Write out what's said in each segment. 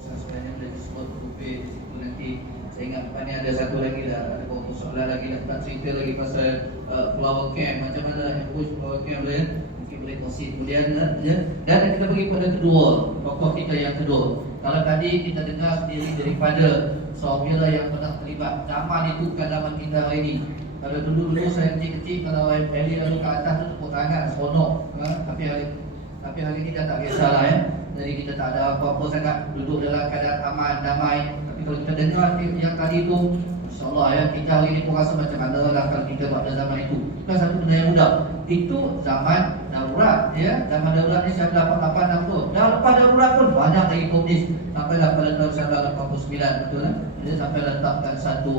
Sebenarnya boleh disebut lebih nanti. Saya ingat depan ni ada satu lagi dah, ada beberapa soalan lagi dah, tak cerita lagi pasal flower camp, macam mana approach flower camp dia, mungkin boleh kongsi kemudian ya. Dan kita pergi pada kedua, tokoh kita yang kedua. Kalau tadi kita dengar sendiri daripada saudara yang pernah terlibat, zaman itu bukan zaman kita hari ini. Kalau dulu-dulu saya kecil-kecil, kalau Eli lalu ke atas tu tepuk tangan, seronok, tapi hari ini dah tak kisahlah ya. Jadi kita tak ada apa-apa sangat, duduk dalam keadaan aman, damai. Tapi kalau kita dengar yang tadi itu, insyaAllah ya, kita hari ini pun rasa macam mana lah kalau kita pada zaman itu. Bukan satu benda yang mudah. Itu zaman darurat ya. Zaman darurat ni 1988-60. Dah lepas darurat pun banyak lagi komunis. Sampailah pada tahun 1989, betul kan? Jadi sampai letakkan satu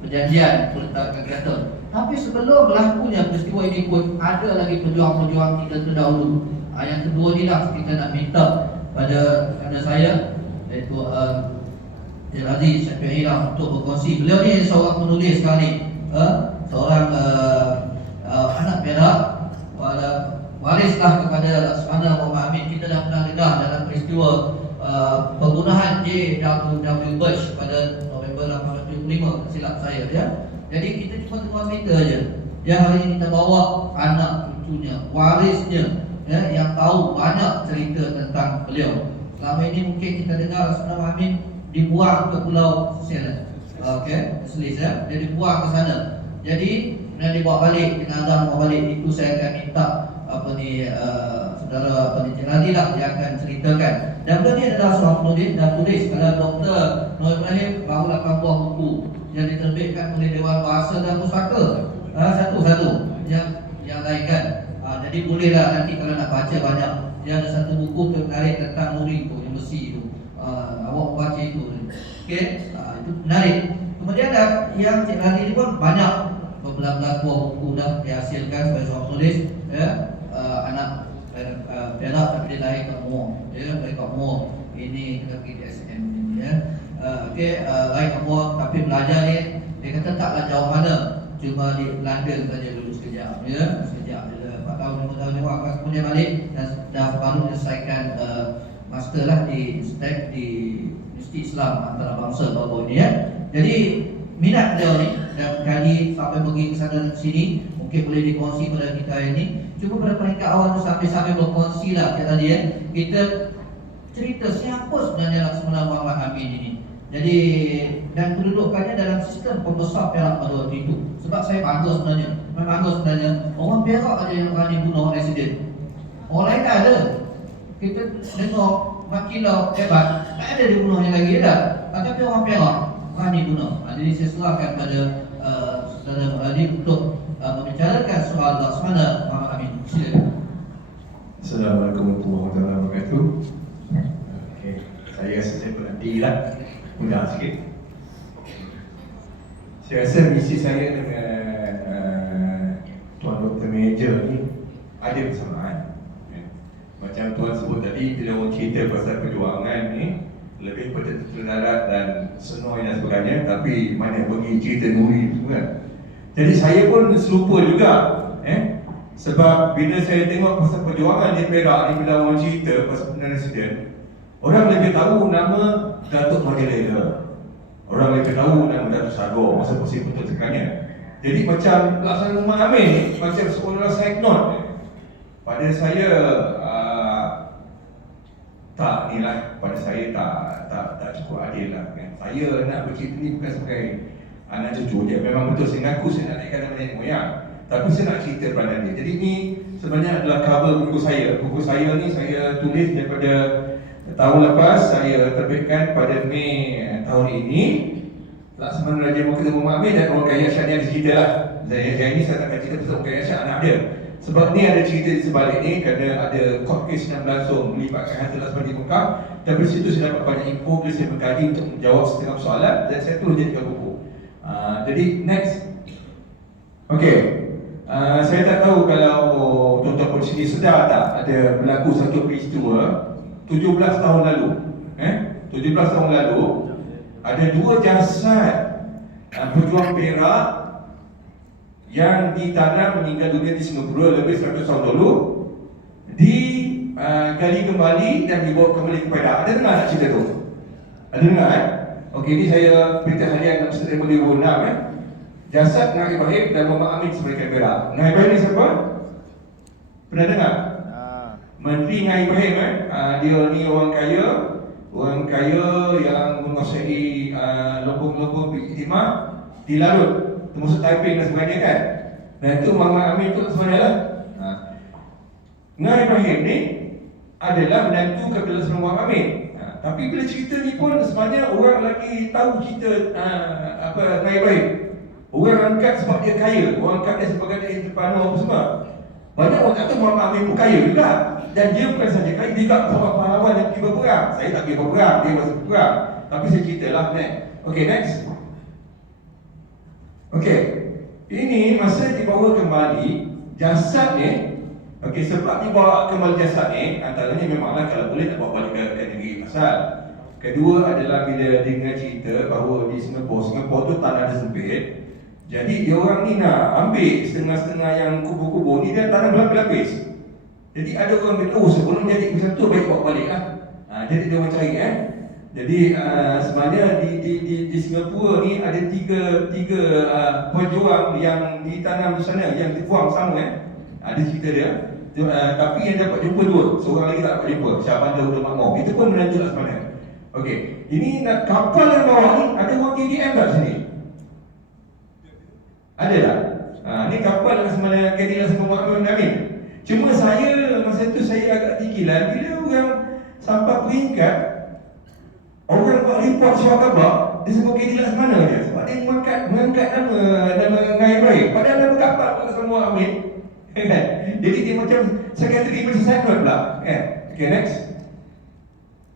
perjanjian meletakkan kata. Tapi sebelum berlakunya peristiwa ini pun ada lagi pejuang-pejuang kita terdahulu. Yang kedua ni lah kita nak minta pada saya, iaitu Aziz Syafi'i lah, untuk berkongsi. Beliau ni seorang penulis sekali, seorang anak perak, warislah kepada Laksamana Muhammad Amin. Kita dah pernah dengar dalam peristiwa pembunuhan J.W. Bush pada November 1875, silap saya ya. Jadi kita cuma tengok cerita je. Yang hari ini kita bawa anak cucunya, warisnya ya, yang tahu banyak cerita tentang beliau. Selama ini mungkin kita dengar Laksamana Amin dibuang ke Pulau Seychelles, Seychelles ya, dia dibuang ke sana. Jadi dan dibawa balik, jenazah dibawa balik. Itu saya akan minta saudara Cik Nadi lah, dia akan ceritakan. Dan beliau ni adalah seorang penulis dan tulis. Kalau Dr. Noor Ibrahim baru 8 buah buku yang diterbitkan oleh Dewan Bahasa dan Pustaka, satu-satu yang lain kan. Jadi bolehlah nanti kalau nak baca banyak. Dia ada satu buku tertarik tentang Nuri tu, yang besi tu. Awak baca itu. Okey, itu menarik. Kemudian yang Cik Nadi ni pun banyak berbelah-belah buah buku dah dihasilkan sebagai seorang penulis ya. Anak Perak tapi dia lahir kat Muar ya, lahir kat Muar. Ini kita pergi di SM ni ya. Lahir kat Muar tapi belajar ni dia kata taklah jauh mana, cuma di London saja dulu sekejap ya, sekejap dia 4 tahun 5 tahun lewat, kemudian balik dan dah baru menyelesaikan master lah di STEP di Universiti Islam Antarabangsa baru ini ya. Jadi minat beliau ni dan kali sampai pergi ke sana ke sini, mungkin boleh dikongsi pada kita ini. Cuma pada peringkat awal tu sampai berkongsi lah tadi ya. Kita cerita siapa sebenarnya Laksamana Muhammad Amin ini. Jadi dan kedudukannya dalam sistem pembesar Perak pada waktu itu. Sebab saya bangga sebenarnya, orang Perak aja yang berani bunuh residen. Orang lain tak ada. Kita dengar makilau hebat, tak ada dibunuhnya lagi dah. Tapi orang Perak berani bunuh. Jadi saya serahkan pada saudara Muhammad untuk membicarakan soal Laksamana Muhammad Amin. Silakan. Assalamualaikum warahmatullahi wabarakatuh. Okay. Saya rasa saya berhenti lah, mudah sikit. Saya rasa misi saya dengan Tuan Dr. Major ni ada persamaan. Macam Tuan sebut tadi, bila orang cerita pasal perjuangan ni lebih pada terdarat dan senoi dan sebagainya, tapi mana bagi cerita Nuri tu kan. Jadi saya pun serupa juga sebab bila saya tengok pasal perjuangan di Perak ni, bila orang cerita pasal pembunuhan residen, orang lebih tahu nama Datuk Mahathir, orang lebih tahu nama Datuk Sagor masa posisi betul tekannya. Jadi macam Laksamana Muhammad Amin ni macam seolah-olah side note pada saya. Tak ni lah, pada saya tak cukup adil lah kan. Saya nak bercerita ni bukan sebagai anak cucu dia. Memang betul saya ngaku saya nak naikkan nama nenek moyang, tapi saya nak cerita pada dia. Jadi ni sebenarnya adalah cover buku saya. Buku saya ni saya tulis daripada tahun lepas, saya terbitkan pada Mei tahun ini. Laksamana Raja Muhammad Amin dan Orang Kaya Syah ni ada cerita lah. Saya ni saya tak akan cerita pasal Orang Kaya Syah, anak dia. Sebab ni ada cerita di sebalik ni kerana ada court case yang berlangsung melibatkan Harta Laksamana di Mekah. Dan dari situ saya dapat banyak info, bila saya mengkaji untuk menjawab setengah soalan dan saya tulis jadikan buku. Jadi next. Okey. Saya tak tahu kalau tuan-tuan pun sini sedar tak ada berlaku satu peristiwa 17 tahun lalu. 17 tahun lalu ada 2 jasad pejuang Perak yang ditanam meninggal dunia di Singapura lebih 100 tahun dulu, digali kembali dan dibawa kembali ke Perak. Ada dengar tak cerita tu? Ada dengar Okey, ini saya berita harian 6 September 2006 Jasad Naib Ibrahim dan Muhammad Amin sebagai Perak. Naib Ibrahim ni siapa? Pernah dengar? Menteri Naib Ibrahim dia ni orang kaya yang menguasai lubung-lubung iktimah di laut, termasuk Taiping dan sebagainya kan. Dan itu Muhammad Amin tu sebenarnya lah. Naib Ibrahim ni adalah menantu Ketua Sultan Muhammad Amin. Tapi bila cerita ni pun sebenarnya orang lagi tahu cerita Naib Ibrahim. Orang angkat sebab dia kaya, orang angkat dia sebagai dia interpano apa semua. Banyak orang kata Muhammad Amin pun kaya juga. Dan dia bukan saja kaya, dia juga seorang pahlawan yang pergi berperang. Saya tak pergi berperang, dia masih berperang. Tapi saya ceritalah next. Okay, next. Okay, ini masa dibawa kembali jasad ni. Okay, sebab dibawa kembali jasad ni, antaranya memanglah kalau boleh nak bawa balik ke negeri asal. Kedua adalah bila dengar cerita bahawa di Singapura tu tanah dia sempit. Jadi dia orang ni nak ambil setengah-setengah yang kubur-kubur ni dan tanam berlapis-lapis. Jadi ada orang beritahu sebelum jadi macam tu baik bawa balik lah. Jadi dia orang cari Jadi sebenarnya di Singapura ni ada tiga pejuang yang ditanam di sana yang dibuang sama ada cerita dia. Tapi yang dapat jumpa dua, seorang lagi tak dapat jumpa. Syah Bandar Udah Makmur. Itu pun menunjuklah sebenarnya. Okey, ini kapal yang bawa ni ada orang KDM kat sini. Ada tak? Ni kapal yang sebenarnya Kedilah Sembawang Amin Amin. Cuma saya masa tu saya agak tikilan bila orang sampai peringkat orang buat report suara khabar dia sebut Kedilah semana dia. Sebab dia mengangkat nama Naib Ibrahim. Padahal nama kapal bukan Sembawang Amin. Jadi dia macam sekretari macam cycle pula. Okay, next.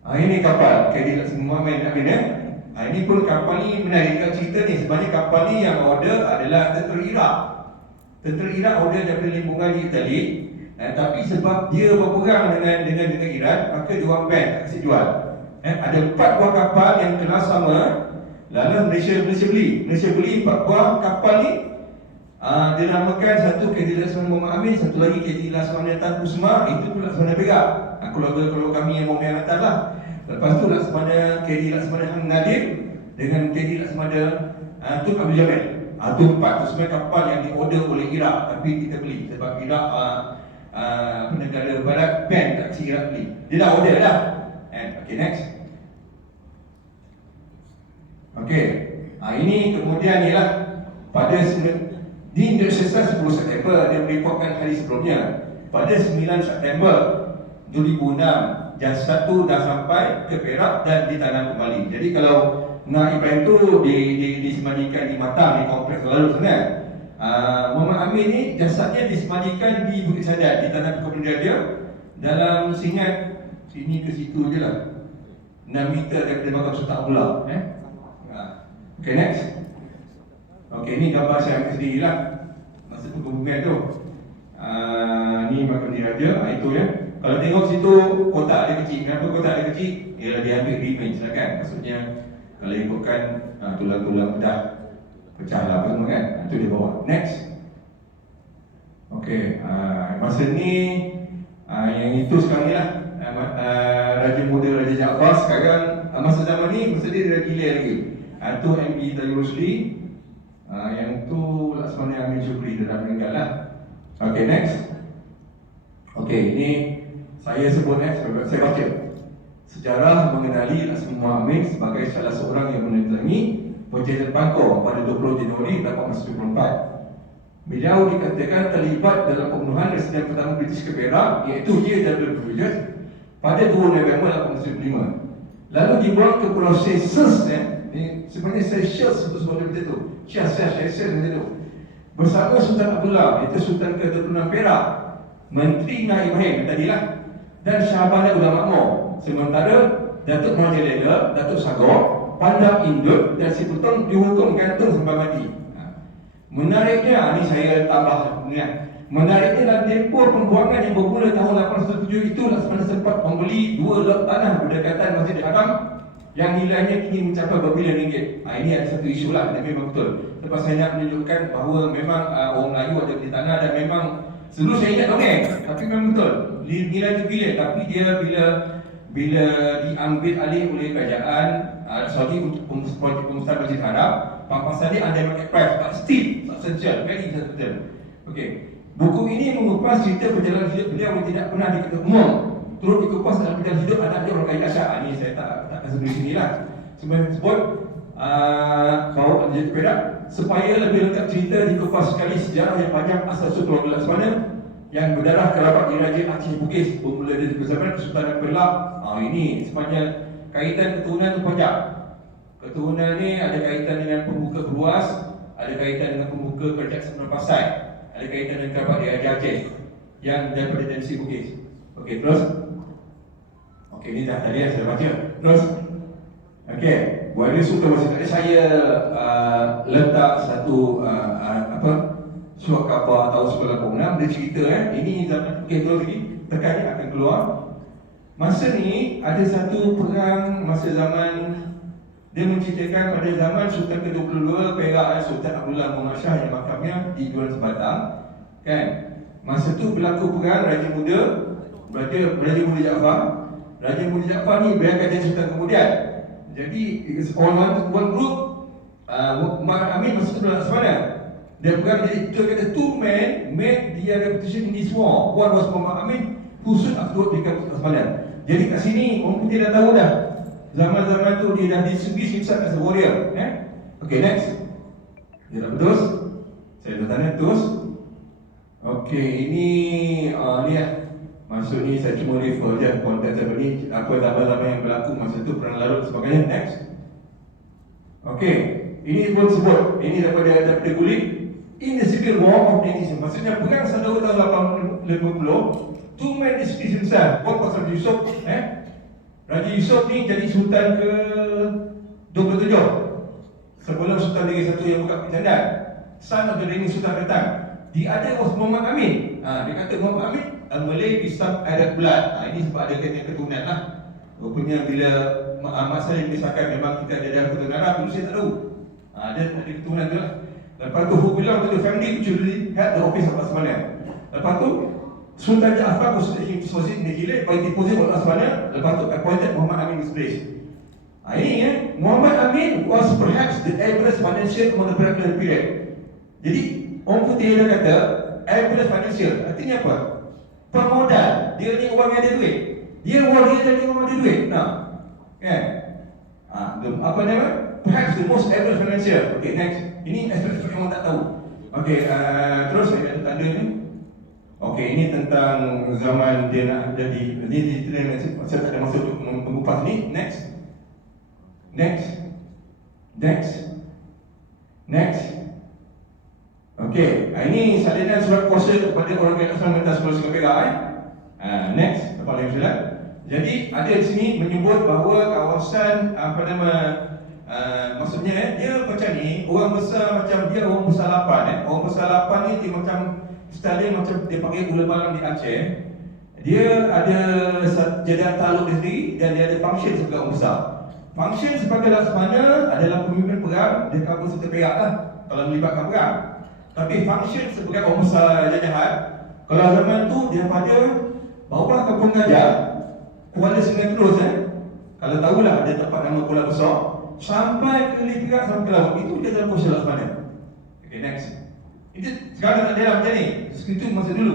Ini kapal Kedilah Sembawang Amin ini pun kapal ni menarik cerita ni. Sebenarnya kapal ni yang order adalah tentera Iraq. Tentera Iraq order daripada limbungan di Itali. Tapi sebab dia berperang dengan Iran, maka dia orang ban, tak kasi jual. Ada 4 buah kapal yang kelas sama. Lalu Malaysia beli 4 buah kapal ni. Dia namakan satu Kedilah Muhammad Amin, satu lagi Kedilah Tan Usma, itu pula Laksamana Perak. Keluarga kami yang mau mengangkat lah. Lepas tu Laksamana Kedilah Hang Nadir dengan Kedilah Tun Abdul Jamil. Itu 4 tu sebenarnya kapal yang diorder oleh Iraq, tapi kita beli sebab Iraq negara barat ban tak kasi Iraq beli. Dia dah order dah. Okay, next. Okay, ini kemudian ni lah pada di Indonesia 10 September dia mereportkan hari sebelumnya. Pada 9 September 2006 jasad tu dah sampai ke Perak dan ditanam kembali. Jadi kalau Naib Ibrahim tu disemandikan di Matang, di kompleks lalu sana. Muhammad Amin ni jasadnya disemandikan di Bukit Sadat, ditanam ke benda dia dalam singat sini ke situ je lah 6 meter daripada makam Sultan Abdullah. Okay, next. Okay, ni gambar saya ambil sendiri lah masa penghubungan tu. Ni makam diraja, itu ya. Kalau tengok situ kotak dia kecil. Kenapa kotak dia kecil? Ialah dia ambil remains lah kan. Maksudnya kalau ikutkan tulang-tulang dah pecah lah apa semua kan. Itu dia bawa. Next. Okay, masa ni yang itu sekarang ni lah Raja Muda Raja Jaafar sekarang masa zaman ni masa dia dah gila lagi. Itu MB Tayyip Rusli. Yang tu Laksamana Amin Syukri dia dah meninggal lah. Okay, next. Okay, ini saya sebut saya baca sejarah mengenali Laksamana Amin sebagai salah seorang yang menerangi penjajahan Bangkok pada 20 Januari 1874. Beliau dikatakan terlibat dalam pembunuhan residen pertama British ke Perak, iaitu dia dan Bridges pada 2 November 1875. Lalu dibuang ke Pulau Seychelles. Sebenarnya Seychelles itu sebab dia tu. Seychelles macam tu. Bersama Sultan Abdullah, iaitu Sultan ke-26 Perak, Menteri Naib Ibrahim tadilah, dan Syah Bandar Udah Makmur. Sementara Datuk Mahathir, Datuk Sagor, Pandang Indut dan Si Putong dihukum gantung sampai mati. Menariknya, ni saya tambah menariknya dalam tempoh pembuangan yang bermula tahun 1807 itu Laksamana sempat membeli 2 lot tanah berdekatan Masjid Haram yang nilainya kini mencapai berbilion ringgit. Ini ada satu isu lah, tapi memang betul. Lepas saya nak menunjukkan bahawa memang orang Melayu ada beli tanah dan memang selalu saya ingat dongeng, tapi memang betul nilai tu bilion. Tapi dia bila bila diambil alih oleh kerajaan Arab Saudi untuk projek pengusahaan Masjid Haram, pampasan dia ada market price, but still substantial, very substantial. Okey. Buku ini mengupas cerita perjalanan hidup beliau yang tidak pernah diketahui umum. Turut dikupas dalam perjalanan hidup anak dia orang kaya dahsyat. Ini saya tak akan sebut di sini lah. Sebenarnya sebut bawa menjadi perak supaya lebih lengkap cerita dikupas sekali sejarah yang panjang asal usul keluarga Laksamana yang berdarah kerabat di Raja Aceh Bugis bermula dari zaman Kesultanan Perak. Ini sepanjang kaitan keturunan itu panjang. Keturunan ni ada kaitan dengan pembuka Beruas, ada kaitan dengan pembuka Kerajaan Semenanjung Pasai, ada kaitan dengan kerabat di Raja Aceh yang daripada Dinasti Bugis. Okey, terus. Okey, ni dah tadi saya baca. Terus. Okey, buat dia suka masa tadi saya letak satu surat khabar tahun 96. Dia cerita ini zaman terus lagi tekan ni akan keluar. Masa ni ada satu perang masa zaman, dia menceritakan pada zaman Sultan ke-22 Perak, Sultan Abdullah Muhammad Shah yang makamnya di Juan Sebatang, kan? Masa tu berlaku perang Raja Muda Jaafar. Raja Muda Jaafar ni biarkan dia sultan kemudian. Jadi one group Muhammad Amin masa tu dalam Laksamana. Dia perang, jadi kita kata two men made their reputation in this war. One was Muhammad Amin who soon afterward became Laksamana. Jadi kat sini orang putih dah tahu dah. Zaman-zaman tu dia dah disebut himself as a warrior. Okay, next. Dia dah terus. Saya dah tanya terus. Okay, ini ni lah. Maksud ni saya cuma refer je konteks apa ni, apa zaman-zaman yang berlaku masa tu, perang larut sebagainya. Next. Okay, ini pun sebut. Ini daripada kulit. In the Civil War of 1960, maksudnya perang Saudara tahun 850, two men disputed himself. One was Raja Yusof. Raja Yusof ni jadi Sultan ke-27 sebelum Sultan Negeri Satu yang buka Penjandan, son of the reigning Sultan Kedah. The other was Muhammad Amin. Dia kata Muhammad Amin a Malay with some Arab blood. Ini sebab ada kaitan keturunan lah. Rupanya bila masa yang disahkan memang kita ada dalam keturunan Arab, dulu saya tak tahu. Ada keturunan tu lah. Lepas tu who belong to the family which usually had the office of Laksamana. Lepas tu Sultan Jaafar was in the Hilir by deposit of Laksamana. Lepas tu appointed Muhammad Amin his place. Ini Muhammad Amin was perhaps the average financial among the particular period. Jadi orang putih dia kata average financial, artinya apa? Pemodal. Dia ni orang yang ada duit. Dia warrior dan dia orang ada duit. Kan? Apa nama? Perhaps the most average financial. Okay, next. Ini aspek yang orang tak tahu. Okay, terus saya ada tanda ni. Okay, ini tentang zaman dia nak jadi. Ini saya tak ada masa untuk mengupas ni. Next. Okay, ini salinan surat kuasa kepada orang yang asal mentas Pulau Perak. Next, apa lagi surat? Jadi ada di sini menyebut bahawa kawasan maksudnya dia macam ni, orang besar macam dia orang besar 8 Orang besar 8 ni dia macam style macam dia pakai gula malam di Aceh. Dia ada jadah taluk dia sendiri dan dia ada function sebagai orang besar. Function sebagai Laksamana adalah pemimpin perang, dia cover serta Perak lah kalau melibatkan perang. Tapi function sebagai orang besar jajahan, kalau zaman tu dia pada bawah kampung Gajah, Kuala Sungai Terus kalau tahulah ada tempat nama Kuala Besar, sampai ke Perak sampai ke laut, itu dia dalam posisi Laksamana. Okay, next. Itu sekarang tak ada macam ni. Itu masa dulu.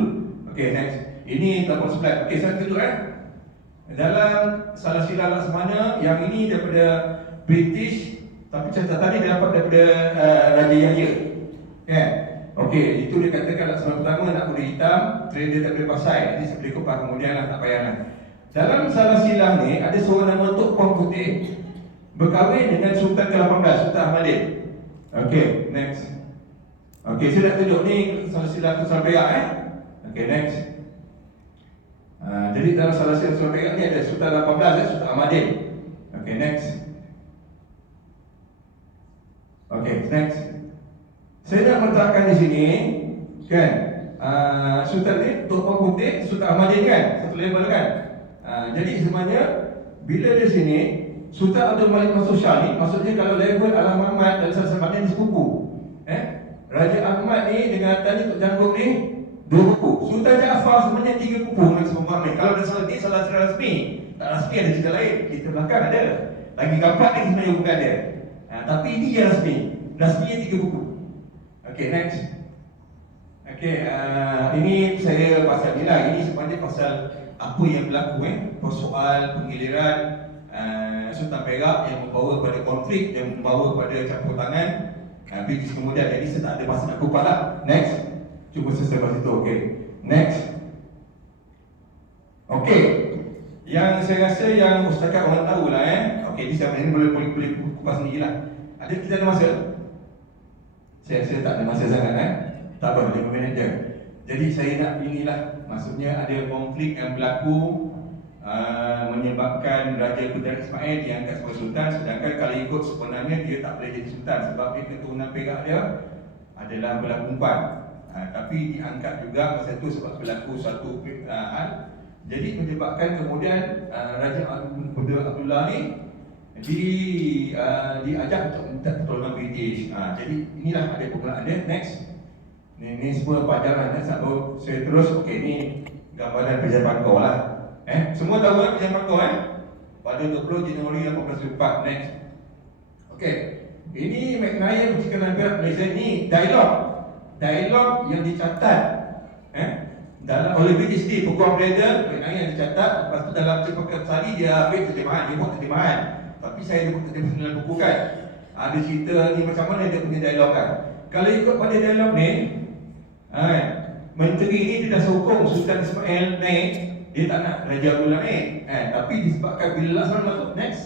Okay, next. Ini tampon sebelah. Okay, saya tunjuk dalam salah sila Laksamana yang ini daripada British, tapi cerita tadi dia dapat daripada Raja Yahya. Kan? Okey, itu dia katakan Laksamana pertama nak kuda hitam, trader daripada Pasai. Nanti saya boleh kupas kemudian lah, tak payahlah. Dalam salah silang ni ada seorang nama Tok Puan Putih berkahwin dengan Sultan ke-18, Sultan Ahmadin. Okey, next. Okey, saya nak tunjuk ni salah silang tu sampai Okey, next. Jadi dalam salah silang sampai ni ada Sultan 18 Sultan Ahmadin. Okey, next. Okey, next. Saya nak letakkan di sini kan Sultan ni Tok Puan Putih, Sultan Ahmadin kan, satu label kan. Jadi sebenarnya bila di sini Sultan Abdul Malik Mansur Shah ni, maksudnya kalau label Alam Ahmad dan Sasabat ni sepupu. Raja Ahmad ni dengan Tani Tok Janggut ni 2 kupu. Sultan Jaafar sebenarnya 3 kupu dengan sepupu Ahmad. Kalau dah salah ni salah secara rasmi. Tak rasmi ada cerita lain, cerita belakang ada. Lagi keempat lagi sebenarnya bukan ada. Tapi ini yang rasmi. Rasminya 3 buku. Okay, next. Okay, ini saya pasal ni lah. Ini sebenarnya pasal apa yang berlaku persoal penggiliran Sultan Perak yang membawa pada konflik, yang membawa pada campur tangan British kemudian. Jadi saya tak ada masa nak kupas lah. Next. Cuma saya sebab situ. Okay, next. Okay, yang saya rasa yang setakat orang tahu lah okay, di sana ini boleh kupas sendiri lah. Ada kita ada masa? Saya rasa tak ada masa sangat tak apa, 5 minit je. Jadi saya nak inilah, maksudnya ada konflik yang berlaku menyebabkan Raja Kudarat Ismail diangkat sebagai Sultan. Sedangkan kalau ikut sebenarnya dia tak boleh jadi Sultan sebab dia keturunan Perak dia adalah berlaku 4. Tapi diangkat juga masa itu sebab berlaku satu hal. Jadi menyebabkan kemudian Raja Abdullah ni diajak untuk minta pertolongan British. Jadi inilah ada permulaan dia. Next. Ini semua pelajaran satu. Saya terus, okey, ni gambaran Pejabat Bangkok lah. Semua tahu kan Pejabat Bangkok pada 20 Januari 1804. Next. Okey. Ini McNair bercakap dengan Malaysia ni dialog yang dicatat dalam oleh British di Peguam Bradel. McNair yang dicatat. Lepas tu dalam Cepaka Sari dia ambil terjemahan, dia buat terjemahan. Tapi saya buat terjemahan dalam buku kan. Ada cerita ni macam mana dia punya dialog kan. Kalau ikut pada dialog ni, menteri ni dia dah sokong Sultan Ismail naik. Dia tak nak Raja Abdullah naik. Tapi disebabkan bila Laksamana masuk, next.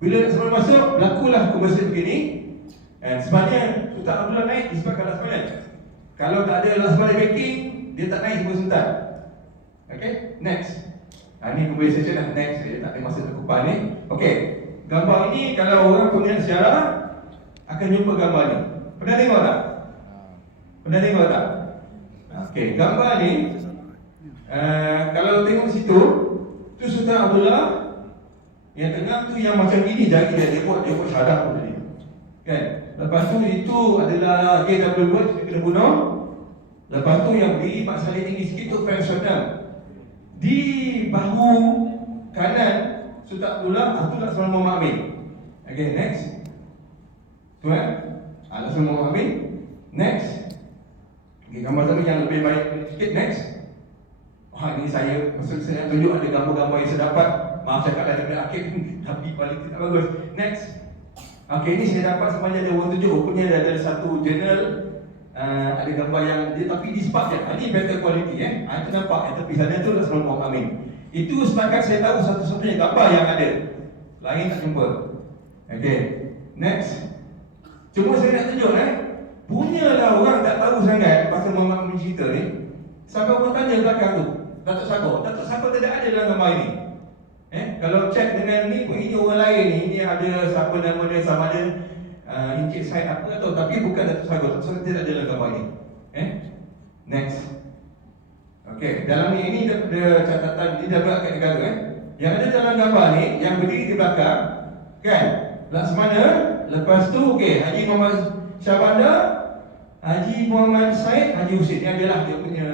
Bila Laksamana masuk, berlakulah konversi begini. Sebenarnya Sultan Abdullah naik disebabkan Laksamana. Kalau tak ada Laksamana backing, dia tak naik sebagai Sultan. Okay, next. Ini conversation lah. Next, saya tak ada masa nak kupas ni. Okay, gambar ni kalau orang punya sejarah akan jumpa gambar ni. Pernah tengok tak? Pernah tengok tak? Okay, gambar ni kalau tengok situ, tu Sultan Abdullah. Yang tengah tu yang macam gini jari dia buat syahadah pun tadi. Kan? Lepas tu itu adalah K.W. Bush, dia kena bunuh. Lepas tu yang beri Mak Saleh tinggi sikit tu Frank Shodam. Di bahu kanan Sultan Abdullah, tu Laksamana Muhammad Amin. Okay, next. Tu Laksamana Muhammad Amin. Next. Okay, gambar tadi yang lebih baik sikit. Next. Ini saya, maksud saya tunjuk ada gambar-gambar yang saya dapat. Maaf cakap dah daripada akhir tapi kualiti tak bagus. Next. Okay, ini saya dapat sebenarnya ada orang tunjuk. Rupanya ada satu jurnal ada gambar yang dia tapi di spot je. Ini better quality itu nampak tapi sana tu Laksamana Muhammad Amin. Itu setakat saya tahu satu-satunya gambar yang ada. Lain tak jumpa. Okay. Next. Cuma saya nak tunjuk punyalah orang tak tahu sangat pasal Muhammad Amin cerita ni. Sampai orang tanya belakang tu, Datuk Sagor tidak ada dalam gambar ini. Kalau cek dengan ni, ini orang lain ni. Ini ada siapa nama dia, sama ada Encik Syed apa atau, tapi bukan Datuk Sagor. Datuk Sagor tidak ada dalam gambar ini. Next. Okay, dalam ni dia catatan, dia dah buat kat negara Yang ada dalam gambar ni, yang berdiri di belakang kan, Laksamana. Lepas tu, okay, Haji Muhammad Syahbandar, Haji Muhammad Said, Haji Husin. Ini adalah dia punya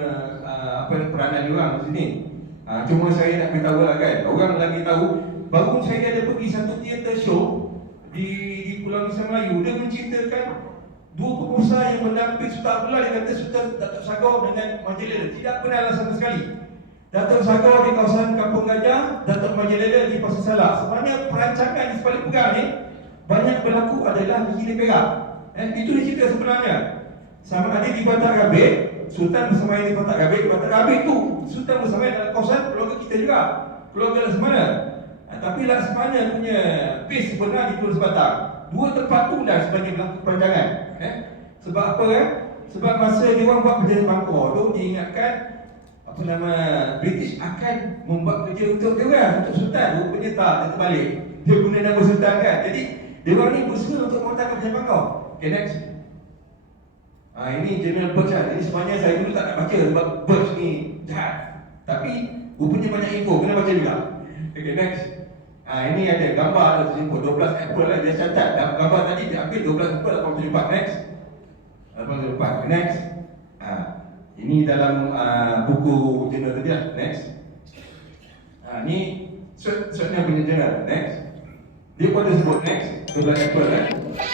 peranan dia orang di sini. Cuma saya nak beritahu lah kan, orang lagi tahu. Baru saya ada pergi satu theater show di Pulau Misal Melayu. Dia menceritakan dua pengusaha yang mendamping Sultan Abdullah. Dia kata Sultan Datuk Sagor dengan Majelela tidak pernah lah sama sekali. Datuk Sagor di kawasan Kampung Gajah, Datuk Majelela di Pasir Salak. Sebenarnya perancangan di sebalik pegang ni banyak berlaku adalah di Gili Perak. Itu dia cerita sebenarnya. Sama ada di Batak Rabik, Sultan bersama di Batak Rabik. Batak Rabik tu Sultan bersama dalam kawasan keluarga kita juga, keluarga Laksamana. Tapi Laksamana punya base sebenar di Pulau Sebatang. Dua tempat tu dah sebenarnya berlaku perancangan. Sebab apa Sebab masa dia orang buat perjanjian Bangkok tu, diingatkan apa nama British akan membuat kerja untuk dia orang, untuk Sultan. Rupanya tak, dia terbalik. Dia guna nama Sultan kan. Jadi dia orang ni berusaha untuk membatalkan perjanjian Bangkok. Okay, next. Ini General Birch lah. Ini sebenarnya saya dulu tak nak baca sebab Birch ni jahat. Tapi rupanya banyak info, kena baca juga. Okay, next. Ini ada gambar ada terjemput 12 April lah dia catat. Gambar tadi dia ambil 12 April 1874. Next. 1874. Next. Ini dalam buku jurnal tadi lah. Next. Ni Soalnya punya jelas, next. Dia pada sebut next, dia bilang Apple